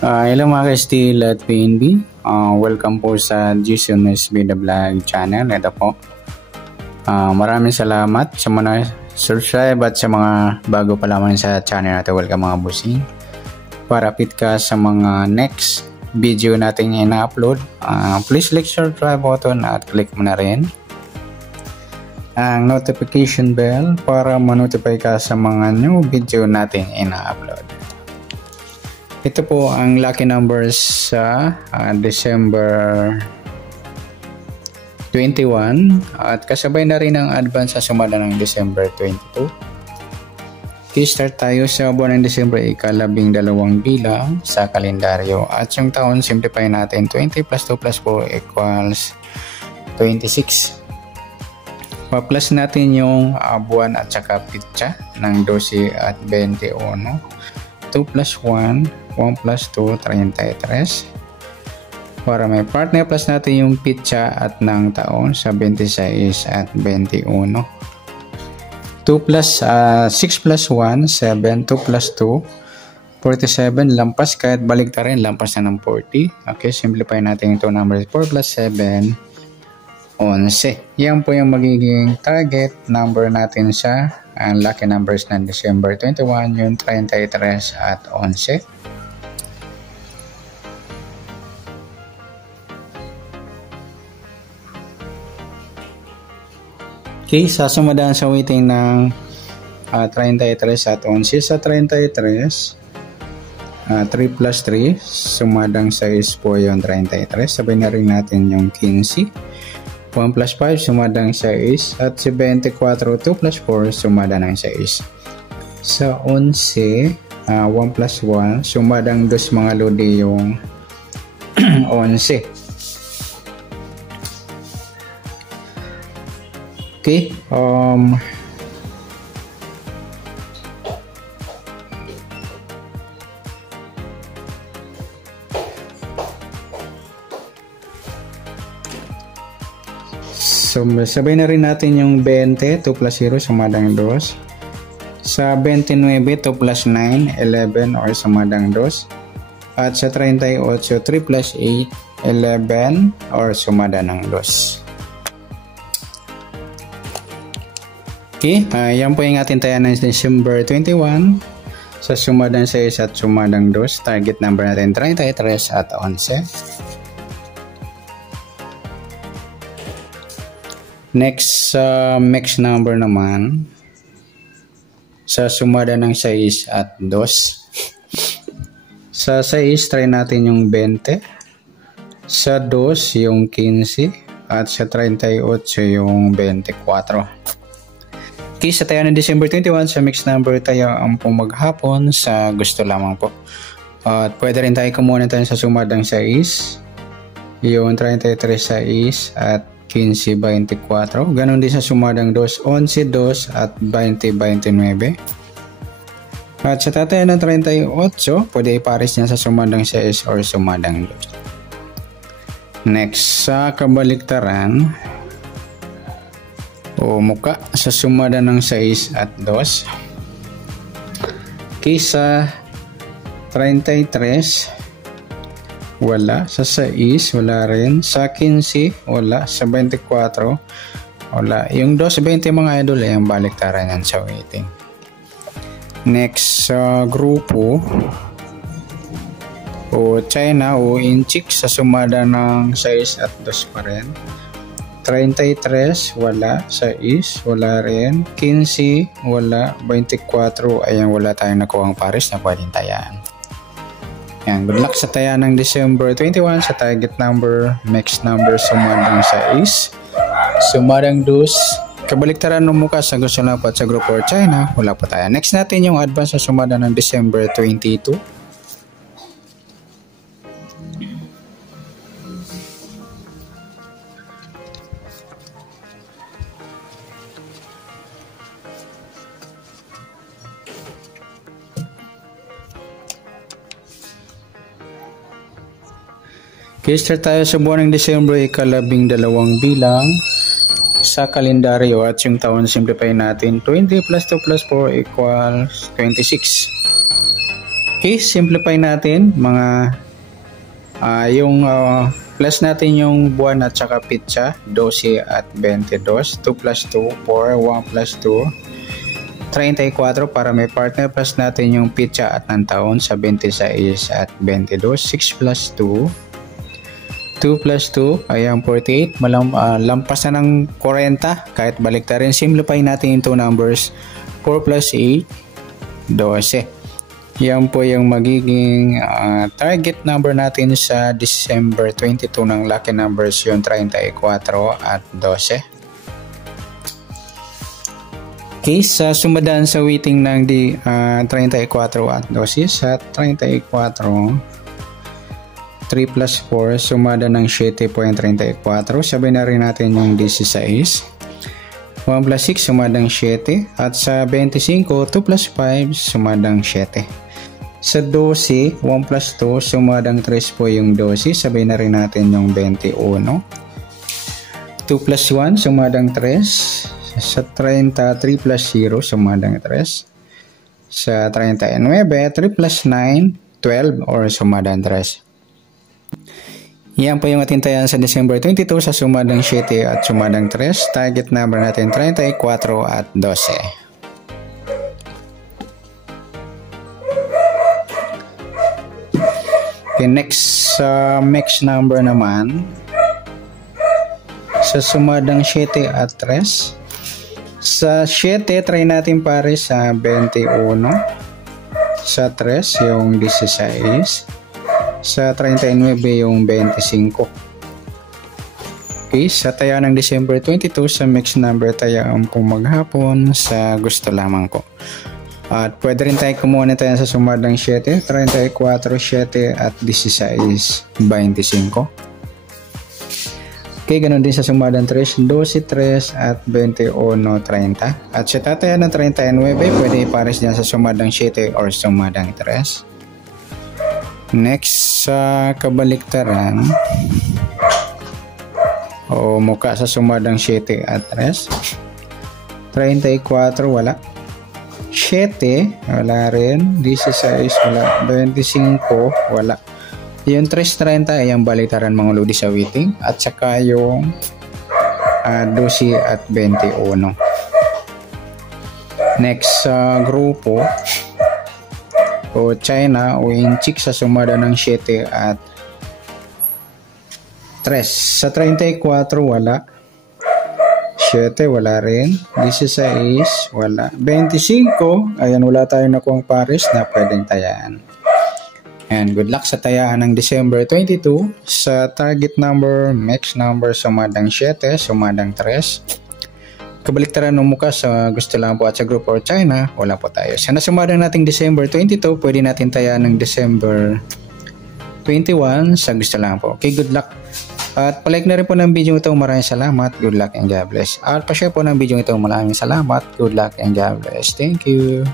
Hello mga ka-Steel at PNB. Welcome po sa Jason SB The Vlog channel. Ito po. Maraming salamat sa mga subscribe at sa mga bago pa lamang sa channel natin. Welcome mga busing. Para update ka sa mga next video natin ina-upload, please click subscribe button at click mo na rin ang notification bell para ma-notify ka sa mga new video natin ina-upload. Ito po ang lucky numbers sa December 21 at kasabay na rin ang advance sa sumada ng December 22. Start tayo sa buwan ng December, ika-12 bilang sa kalendaryo at yung taon simplify natin. 20 plus 2 plus 4 equals 26. Pa-plus natin yung buwan at saka pitsa ng 12 at 21. 2 plus 1, 1 plus 2, 33. Para may partner, plus natin yung pitsa at ng taon sa 26 at 21. 2 plus 6 plus 1, 7. 2 plus 2, 47. Lampas kahit balik ta rin, lampas na ng 40. Okay, simplify natin ito numbers. 4 plus 7, 11. Yan po yung magiging target number natin sa ang lucky numbers ng December 21, yung 33 at 11. Okay, sasumadaan sa weighting ng 33 at 11. Sa 33, 3 plus 3, sumadang 6 po yung 33. Sabay na rin natin yung 15. 1 plus 5, sumadang 6. At si 24, 2 plus 4, sumadang ng 6. Sa 11, 1 plus 1, sumadang 2 mga lodi yung 11. Okay, so sabay na rin natin yung 20, 2 plus 0, sumadang 2. Sa 29, 2 plus 9, 11 or sumadang 2. At sa 38, 3 plus 8, 11 or sumadang ng 2. Okay, yan po yung ating tayan ng December 21 sa sumadang 6 at sumadang 2. Target number natin 33 at 11. Next, mix number naman sa sumada ng 6 at 2. Sa 6, try natin yung 20. Sa 2, yung 15. At sa 38, yung 24. Okay, sa tayo ng December 21, sa mix number tayo ang pumaghapon sa gusto lamang po. At pwede rin tayo kumuha tayo sa sumadang 6, yung 33 6 at 15, 24. Ganon din sa sumadang 2, 11, 2 at 20, 29. At sa tayo ng 38, pwede ipares niya sa sumadang 6 or sumadang 2. Next, sa kabaliktaran, o muka sa sumada ng 6 at 2. Kisa 33 wala, sa 6 wala rin, sa 15 wala, sa 24 wala. Yung 220 mga idol ay ang baliktaran yan sa weighting. Next, sa grupo o China o Inchik sa sumada ng 6 at 2 pa rin. 33 wala, 6 wala rin, 15 wala, 24 ayan wala tayong nakuhang pares na pwedeng tayaan. Yan, good luck sa tayaan ng December 21 sa target number, mix number sumadang 6, sumadang 2, kabaliktaran ng muka sa gusto na po at sa group or China wala po tayo. Next natin yung advance sa sumadang ng December 22. Okay, start tayo sa buwan ng December, ika-12 bilang sa kalendaryo at yung taon simplify natin. 20 plus 2 plus 4 equals 26. Okay, simplify natin mga plus natin yung buwan at saka pitsa, 12 at 22, 2 plus 2, 4, 1 plus 2, 34 para may partner, plus natin yung pitsa at ng taon sa 26 at 22, 6 plus 2, 2 plus 2, ayan 48, lampas na ng 40, kahit balik rin, simplify natin yung 2 numbers, 4 plus 8, 12. Yan po yung magiging target number natin sa December 22 ng lucky numbers, yung 34 at 12. Okay, sa sumadaan sa weighting ng 34 at 12, sa 34, 3 plus 4, sumada ng 7.34, sabi na rin natin yung 16. 1 plus 6, sumadang 7. At sa 25, 2 plus 5, sumadang 7. Sa 12, 1 plus 2, sumadang 3 po yung 12. Sabihin na rin natin yung 21. 2 plus 1, sumadang 3. Sa 33 plus 0, sumadang 3. Sa 39, 3 plus 9, 12 or sumadang 3. Yan po yung ating tayan sa December 22 sa sumadang 7 at sumadang 3. Target number natin 34 at 12. Okay, next mix number naman sa sumadang 7 at 3. Sa 7, try natin pare sa 21. Sa 3, yung 16. Sa 39, yung 25. Okay, sa taya ng December 22, sa mix number tayaan po maghapon sa gusto lamang ko. At pwede rin tayo kumuha na tayo sa sumadang 7, 34, 7 at 16, 25. Okay, ganun din sa sumadang 3, 12, 3 at 21, 30. At sa tataya ng 39, pwede ipares dyan sa sumadang 7 or sumadang 3. Next, sa kabaliktaran, o mukha sa sumadang 7 at 3. 34, wala. 7, wala rin. 16, wala. 25, wala. Yung 3.30 ay ang baliktaran mga lodi sa weighting. At saka yung 12 at 21. Next sa grupo o China o Inchik sa sumada ng 7 at 3. Sa 34, wala. 7, wala rin. 16, wala. 25, ayan, wala tayong nakuhang pares na pwedeng tayaan. And good luck sa tayaan ng December 22 sa target number, mix number, sumadang 7, sumadang 3. Kabaliktaran ng muka sa gusto lang po at sa group or China, wala po tayo. Sa nasumadang nating December 22, pwede natin tayaan ng December 21 sa gusto lang po. Okay, good luck. At palike na rin po ng video ito. Maraming salamat. Good luck and God bless. At pa-share po ng video ito. Maraming salamat. Good luck and God bless. Thank you.